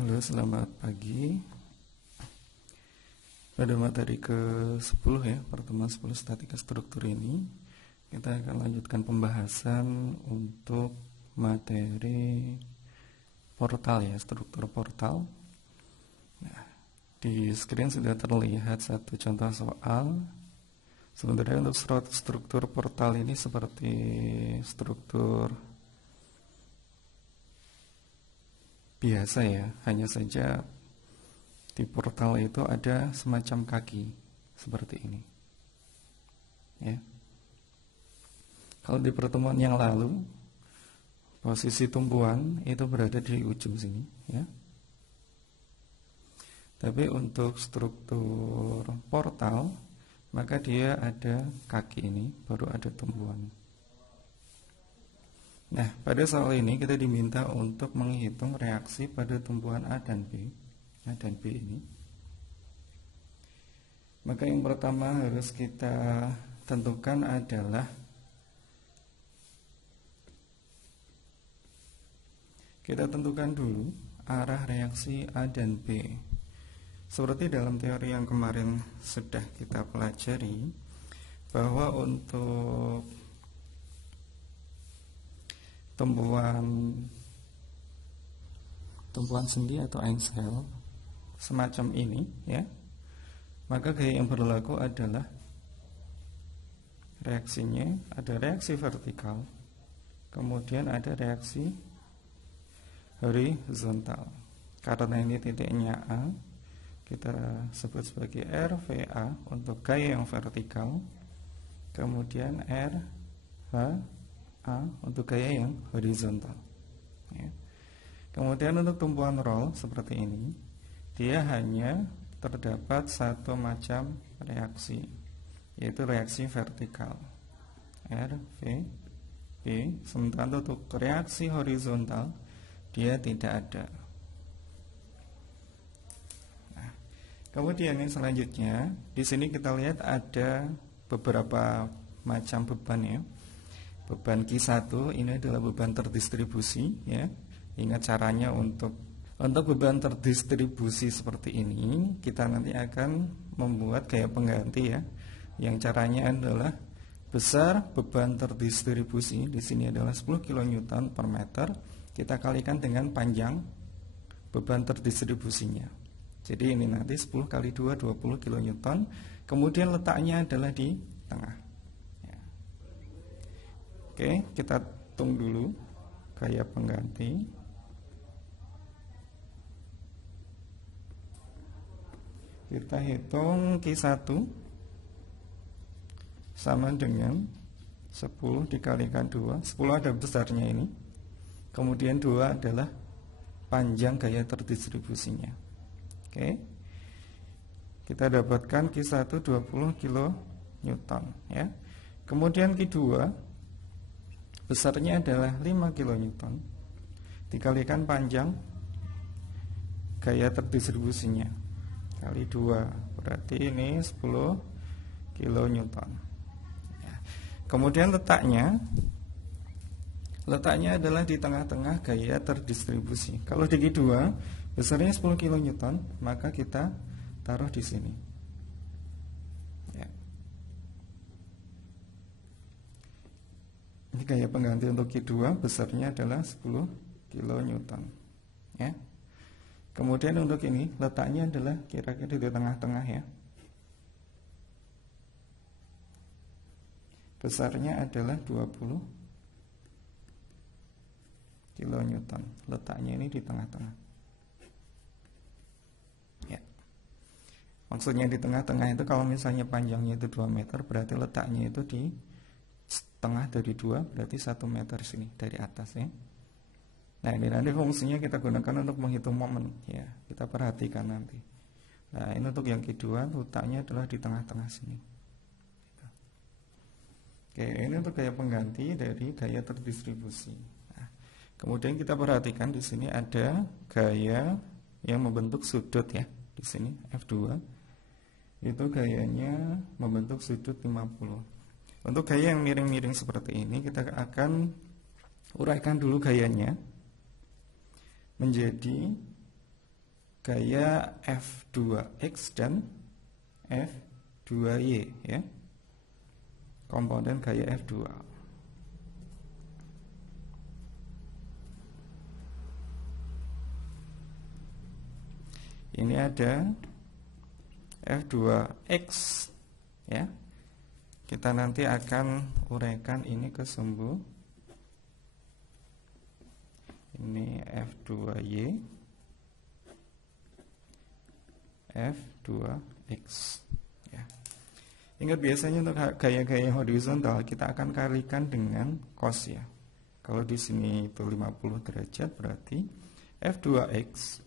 Halo, selamat pagi. Pada materi ke-10 ya, pertemuan 10 statika struktur ini, kita akan lanjutkan pembahasan untuk materi portal ya, struktur portal. Nah, di screen sudah terlihat satu contoh soal. Sebenarnya untuk struktur portal ini seperti struktur biasa ya, hanya saja di portal itu ada semacam kaki seperti ini ya. Kalau di pertemuan yang lalu posisi tumpuan itu berada di ujung sini ya. Tapi untuk struktur portal maka dia ada kaki ini, baru ada tumpuan. Nah, pada soal ini kita diminta untuk menghitung reaksi pada tumpuan A dan B ini. Maka yang pertama harus kita tentukan adalah kita tentukan dulu arah reaksi A dan B. Seperti dalam teori yang kemarin sudah kita pelajari, bahwa untuk tumpuan sendi atau Einstein semacam ini ya, maka gaya yang berlaku adalah reaksinya ada reaksi vertikal, kemudian ada reaksi horizontal. Karena ini titiknya A, kita sebut sebagai RVA untuk gaya yang vertikal, kemudian RH A untuk gaya yang horizontal ya. Kemudian untuk tumpuan roll seperti ini, dia hanya terdapat satu macam reaksi, yaitu reaksi vertikal RVP. Sementara untuk reaksi horizontal dia tidak ada. Nah, kemudian yang selanjutnya di sini kita lihat ada beberapa macam beban ya. Beban Q1 ini adalah beban terdistribusi ya. Ingat caranya untuk beban terdistribusi seperti ini, kita nanti akan membuat gaya pengganti ya. Yang caranya adalah besar beban terdistribusi di sini adalah 10 kN per meter, kita kalikan dengan panjang beban terdistribusinya. Jadi ini nanti 10 kali 2 20 kN. Kemudian letaknya adalah di tengah. Oke, kita hitung dulu gaya pengganti. Kita hitung Q1 sama dengan 10 dikalikan 2. 10 ada besarnya ini. Kemudian 2 adalah panjang gaya terdistribusinya. Oke. Kita dapatkan Q1 20 kN ya. Kemudian Q2 besarnya adalah 5 kN dikalikan panjang gaya terdistribusinya kali 2, berarti ini 10 kN ya. Kemudian letaknya adalah di tengah-tengah gaya terdistribusi. Kalau di Q2 besarnya 10 kN, maka kita taruh di sini ya. Ini gaya pengganti untuk Q2 besarnya adalah 10 kN ya. Kemudian untuk ini letaknya adalah kira-kira di tengah-tengah ya. Besarnya adalah 20 kN. Letaknya ini di tengah-tengah ya. Maksudnya di tengah-tengah itu kalau misalnya panjangnya itu 2 meter, berarti letaknya itu di tengah dari 2, berarti 1 meter sini dari atas ya. Nah, ini nanti fungsinya kita gunakan untuk menghitung momen ya. Kita perhatikan nanti. Nah, ini untuk yang kedua, letaknya adalah di tengah-tengah sini. Oke, ini untuk gaya pengganti dari gaya terdistribusi. Nah, kemudian kita perhatikan di sini ada gaya yang membentuk sudut ya. Di sini F2 itu gayanya membentuk sudut 50. Untuk gaya yang miring-miring seperti ini, kita akan uraikan dulu gayanya menjadi gaya F2X dan F2Y ya. Komponen gaya F2. Ini ada F2X ya. Kita nanti akan uraikan ini ke sumbu. Ini F2Y, F2X ya. Ingat biasanya untuk gaya-gaya horizontal kita akan kalikan dengan cos ya. Kalau di sini itu 50 derajat berarti F2X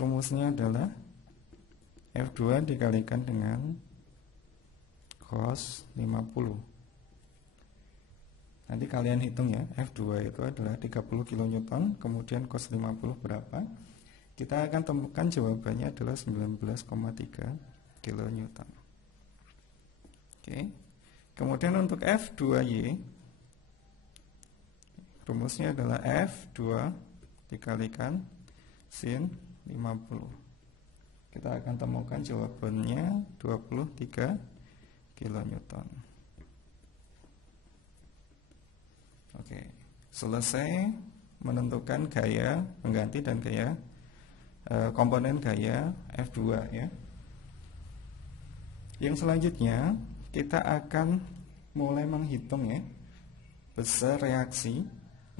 rumusnya adalah F2 dikalikan dengan cos 50. Nanti kalian hitung ya, F2 itu adalah 30 kN, kemudian cos 50 berapa? Kita akan temukan jawabannya adalah 19,3 kN. Oke. Kemudian untuk F2Y, rumusnya adalah F2 dikalikan sin 50. Kita akan temukan jawabannya 23 kN. Oke, selesai menentukan gaya pengganti dan gaya komponen gaya F2 ya. Yang selanjutnya kita akan mulai menghitung ya besar reaksi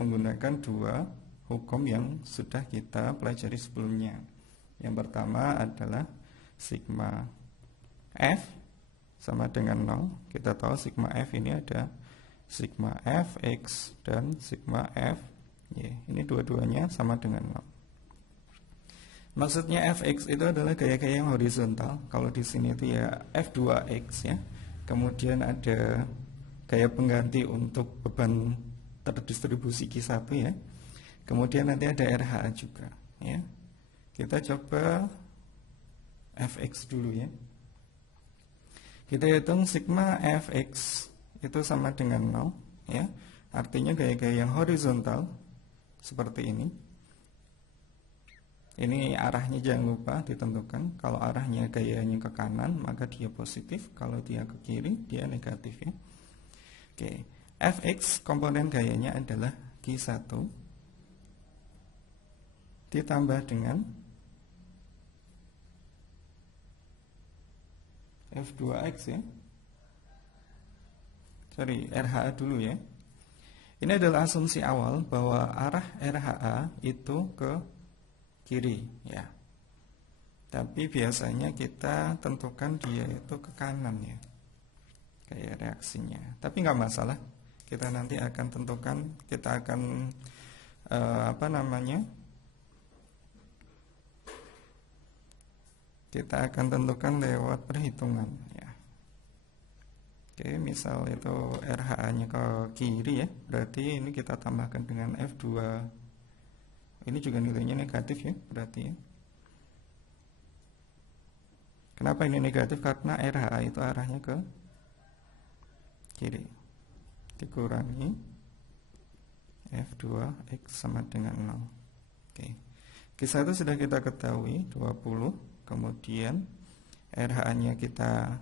menggunakan dua hukum yang sudah kita pelajari sebelumnya. Yang pertama adalah sigma F sama dengan 0. Kita tahu sigma F ini ada sigma Fx dan sigma Fy. Ini dua-duanya sama dengan 0. Maksudnya Fx itu adalah gaya-gaya yang horizontal. Kalau di sini itu ya F2x ya. Kemudian ada gaya pengganti untuk beban terdistribusi Q1 ya. Kemudian nanti ada RH juga ya. Kita coba Fx dulu ya. Kita hitung sigma Fx itu sama dengan 0 ya. Artinya gaya-gaya yang horizontal seperti ini. Ini arahnya jangan lupa ditentukan. Kalau arahnya gayanya ke kanan maka dia positif, kalau dia ke kiri dia negatif ya. Oke, Fx komponen gayanya adalah Q1 ditambah dengan F2x ya. Sorry, RHA dulu ya. Ini adalah asumsi awal bahwa arah RHA itu ke kiri ya. Tapi biasanya kita tentukan dia itu ke kanan ya, kayak reaksinya. Tapi nggak masalah. Kita nanti akan tentukan. Kita akan kita akan tentukan lewat perhitungan ya. Oke, misal itu RHA-nya ke kiri ya, berarti ini kita tambahkan dengan F2. Ini juga nilainya negatif ya, berarti ya. Kenapa ini negatif? Karena RHA itu arahnya ke kiri. Dikurangi F2X sama dengan 0. Oke. Q1 sudah kita ketahui 20, kemudian RHA-nya kita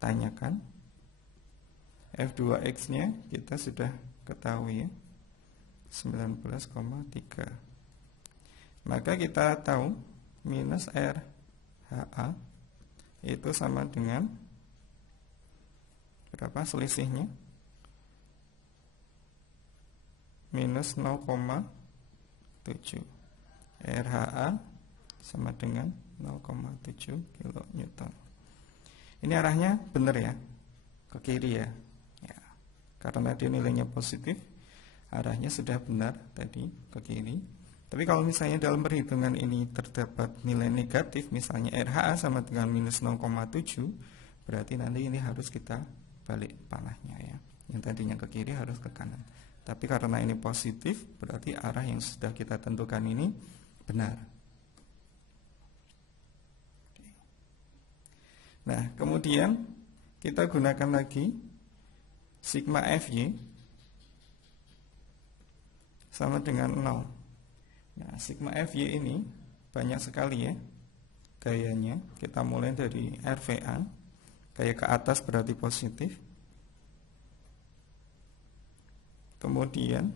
tanyakan. F2X-nya kita sudah ketahui ya, 19,3. Maka kita tahu minus RHA itu sama dengan berapa selisihnya? Minus 0,7. RHA sama dengan 0,7 kN. Ini arahnya benar ya, ke kiri ya. Karena dia nilainya positif, arahnya sudah benar tadi ke kiri. Tapi kalau misalnya dalam perhitungan ini terdapat nilai negatif, misalnya RHA sama dengan minus 0,7, berarti nanti ini harus kita balik panahnya ya. Yang tadinya ke kiri harus ke kanan. Tapi karena ini positif, berarti arah yang sudah kita tentukan ini benar. Nah, kemudian kita gunakan lagi sigma Fy sama dengan 0. Nah, sigma FY ini banyak sekali ya gayanya. Kita mulai dari RVA, gaya ke atas berarti positif. Kemudian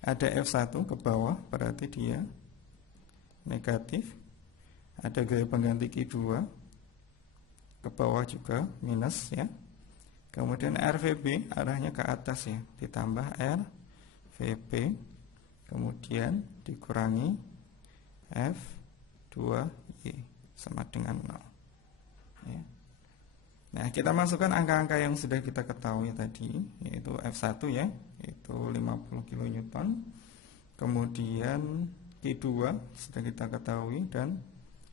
ada F1 ke bawah berarti dia negatif. Ada gaya pengganti Q2 ke bawah juga minus ya. Kemudian RVB arahnya ke atas ya, ditambah RVP, kemudian dikurangi F2Y sama dengan 0 ya. Nah, kita masukkan angka-angka yang sudah kita ketahui tadi, yaitu F1 ya, itu 50 kN. Kemudian Q2 sudah kita ketahui dan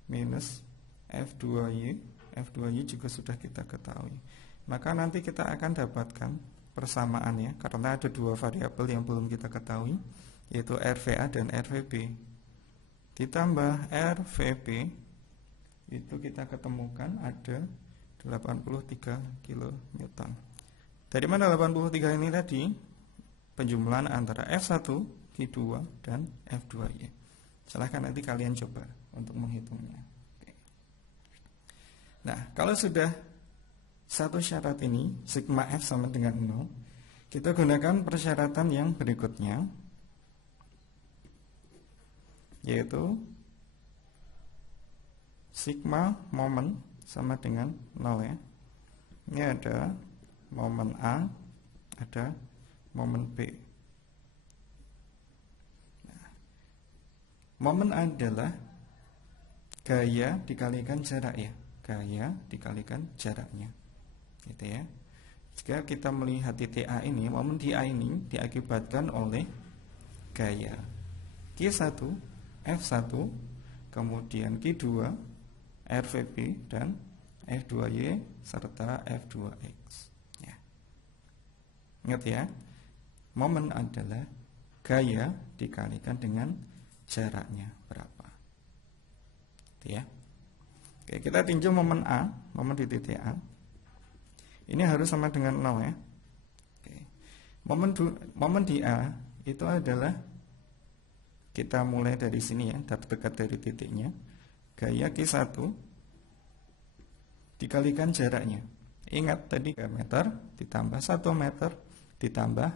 minus F2Y. F2Y juga sudah kita ketahui. Maka nanti kita akan dapatkan persamaan ya, karena ada dua variabel yang belum kita ketahui, yaitu RVA dan RVB. Ditambah RVP, itu kita ketemukan ada 83 kN. Dari mana 83 ini tadi? Penjumlahan antara F1, Q2, dan F2Y. Silahkan nanti kalian coba untuk menghitungnya. Oke. Nah, kalau sudah satu syarat ini, sigma F sama dengan 0, kita gunakan persyaratan yang berikutnya, yaitu sigma momen sama dengan 0 ya. Ini ada momen A, ada momen B. Nah, momen adalah gaya dikalikan jarak ya, gaya dikalikan jaraknya, gitu ya. Jika kita melihat titik A ini, momen di A ini diakibatkan oleh gaya Q1, F1, kemudian Q2, RVP, dan F2Y serta F2X ya. Ingat ya, momen adalah gaya dikalikan dengan jaraknya berapa, gitu ya. Oke, kita tinjau momen A, momen di titik A. Ini harus sama dengan 0 ya. Oke. Momen di A itu adalah, kita mulai dari sini ya, dekat dari titiknya, gaya Q1 dikalikan jaraknya. Ingat tadi 3 meter ditambah 1 meter ditambah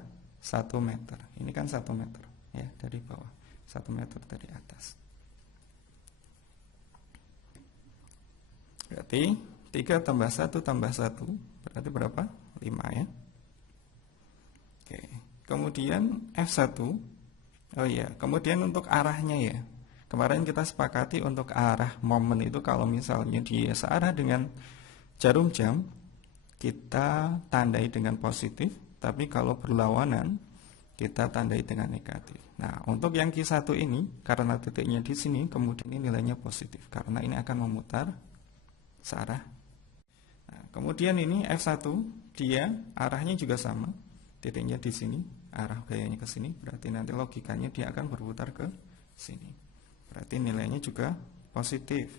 1 meter. Ini kan 1 meter ya dari bawah, 1 meter dari atas. Berarti 3 tambah 1 tambah 1 berarti berapa? 5 ya. Oke. Kemudian F1. Oh iya, kemudian untuk arahnya ya. Kemarin kita sepakati untuk arah momen itu kalau misalnya dia searah dengan jarum jam, kita tandai dengan positif, tapi kalau berlawanan kita tandai dengan negatif. Nah, untuk yang Q1 ini, karena titiknya di sini, kemudian ini nilainya positif, karena ini akan memutar searah. Nah, kemudian ini F1, dia arahnya juga sama, titiknya di sini, arah gayanya ke sini, berarti nanti logikanya dia akan berputar ke sini. Berarti nilainya juga positif.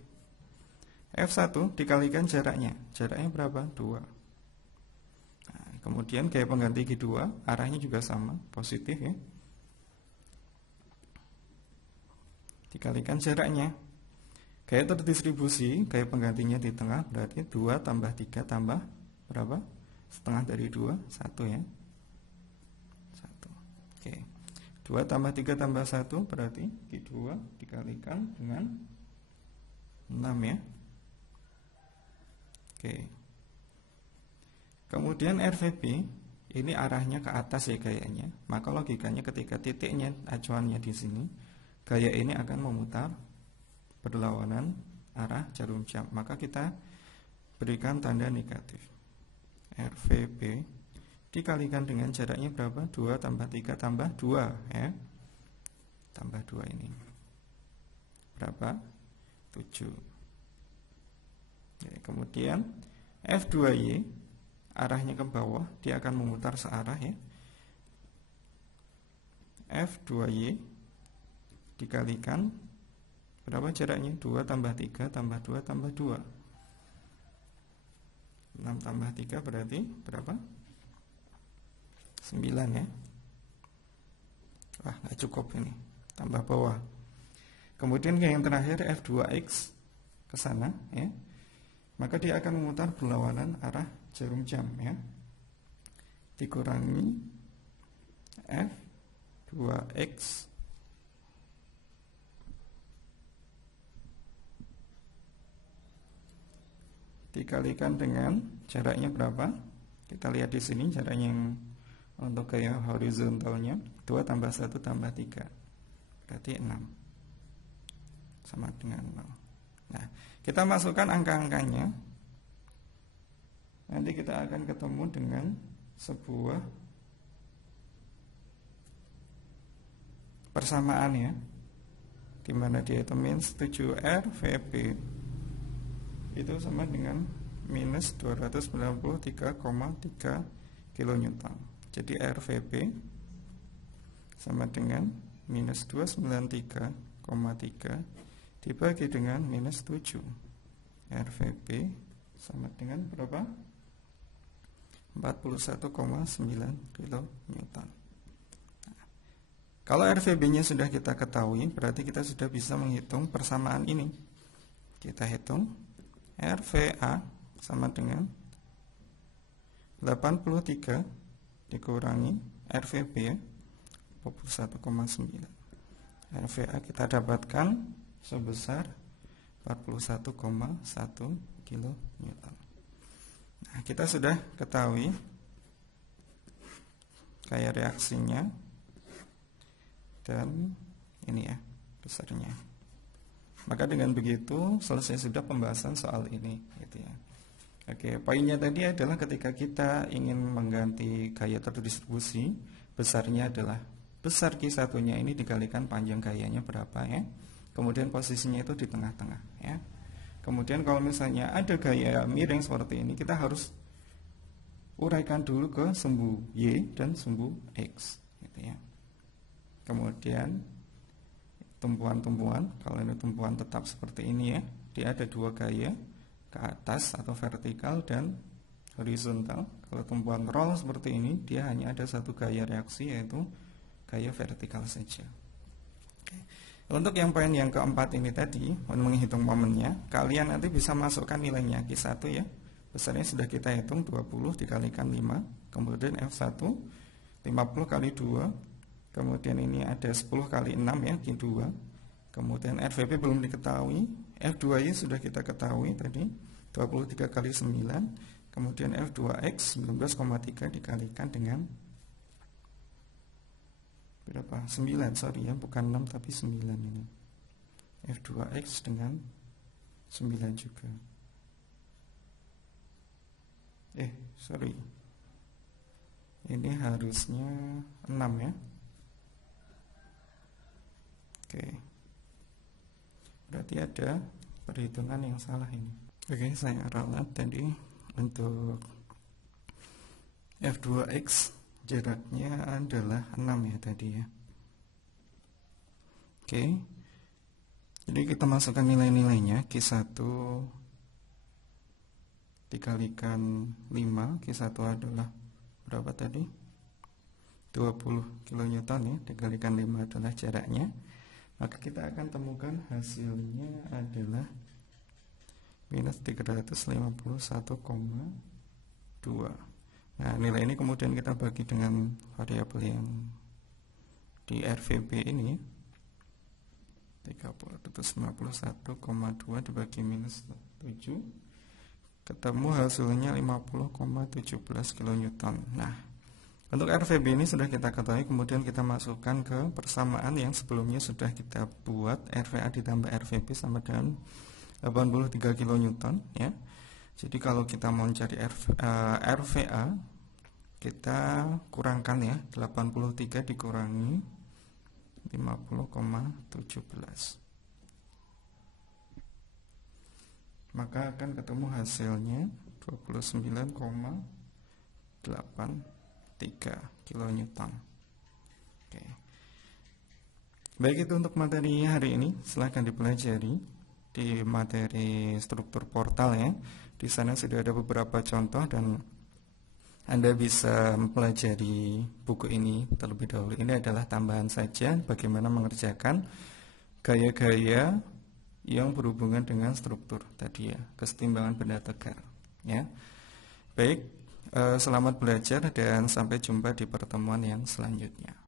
F1 dikalikan jaraknya. Jaraknya berapa? 2. Nah, kemudian gaya pengganti Q2 arahnya juga sama, positif ya. Dikalikan jaraknya. Gaya terdistribusi, gaya penggantinya di tengah, berarti 2 tambah 3 tambah berapa? Setengah dari 2, 1 ya. 1. Oke. 2 tambah 3 tambah 1 berarti Q2 dikalikan dengan 6 ya. Oke. Kemudian RVP ini arahnya ke atas ya gayanya. Maka logikanya ketika titiknya acuannya di sini, gaya ini akan memutar berlawanan arah jarum jam. Maka kita berikan tanda negatif. RVP dikalikan dengan jaraknya berapa? 2 tambah 3 tambah 2 ya. Tambah 2 ini berapa? 7 ya. Kemudian F2Y arahnya ke bawah, dia akan memutar searah ya. F2Y dikalikan berapa jaraknya? 2 tambah 3 tambah 2 tambah 2, 6 tambah 3 berarti berapa? 9 ya. cukup ini, tambah bawah. Kemudian yang terakhir F2X ke sana ya. Maka dia akan memutar berlawanan arah jarum jam ya. Dikurangi F2X dikalikan dengan jaraknya berapa? Kita lihat di sini jaraknya yang untuk gaya horizontalnya 2 tambah 1 tambah 3 berarti 6 sama dengan 0. Nah, kita masukkan angka-angkanya. Nanti kita akan ketemu dengan sebuah persamaan ya, dimana dia itu min 7R VB itu sama dengan minus 293,3 kN. Jadi RVB sama dengan minus 293,3 dibagi dengan minus 7. RVB sama dengan berapa? 41,9 kN. Kalau RVB-nya sudah kita ketahui, berarti kita sudah bisa menghitung persamaan ini. Kita hitung RVA sama dengan 83 dikurangi RVB ya, 41,9. RVA kita dapatkan sebesar 41,1 kN. Nah, kita sudah ketahui gaya reaksinya dan ini ya besarnya. Maka dengan begitu selesai sudah pembahasan soal ini gitu ya. Oke, poinnya tadi adalah ketika kita ingin mengganti gaya terdistribusi, besarnya adalah besar Q1-nya ini dikalikan panjang gayanya berapa ya. Kemudian posisinya itu di tengah-tengah ya. Kemudian kalau misalnya ada gaya miring seperti ini, kita harus uraikan dulu ke sumbu Y dan sumbu X gitu ya. Kemudian tumpuan-tumpuan, kalau ini tumpuan tetap seperti ini ya, dia ada dua gaya, ke atas atau vertikal dan horizontal. Kalau tumpuan roll seperti ini, dia hanya ada satu gaya reaksi, yaitu gaya vertikal saja. Oke. Untuk yang poin yang keempat ini tadi, menghitung momennya, kalian nanti bisa masukkan nilainya Q1 ya. Besarnya sudah kita hitung 20 dikalikan 5, kemudian F1 50 kali 2, kemudian ini ada 10 kali 6 ya, Q2. Kemudian RVB belum diketahui, F2Y sudah kita ketahui tadi 23 kali 9. Kemudian F2X 19,3 dikalikan dengan berapa? 9, sorry ya, bukan 6 tapi 9 ini. F2X dengan 9 juga. Sorry, ini harusnya 6 ya. Oke, berarti ada perhitungan yang salah ini. Oke, saya ralat tadi untuk F2X jaraknya adalah 6 ya tadi ya. Oke, jadi kita masukkan nilai-nilainya. Q1 dikalikan 5, Q1 adalah berapa tadi? 20 kN ya, dikalikan 5 adalah jaraknya. Maka kita akan temukan hasilnya adalah minus 351,2. Nah, nilai ini kemudian kita bagi dengan variabel yang di RVB ini 351,2 dibagi minus 7, ketemu hasilnya 50,17 kN. Nah, untuk RVB ini sudah kita ketahui, kemudian kita masukkan ke persamaan yang sebelumnya sudah kita buat. RVA ditambah RVB sama dengan 83 kN ya. Jadi kalau kita mau cari RVA, kita kurangkan ya, 83 dikurangi 50,17, maka akan ketemu hasilnya 29,83 kN. Oke. Baik, itu untuk materi hari ini. Silahkan dipelajari di materi struktur portal ya. Di sana sudah ada beberapa contoh dan Anda bisa mempelajari buku ini terlebih dahulu. Ini adalah tambahan saja bagaimana mengerjakan gaya-gaya yang berhubungan dengan struktur tadi ya, kesetimbangan benda tegar ya. Baik, selamat belajar dan sampai jumpa di pertemuan yang selanjutnya.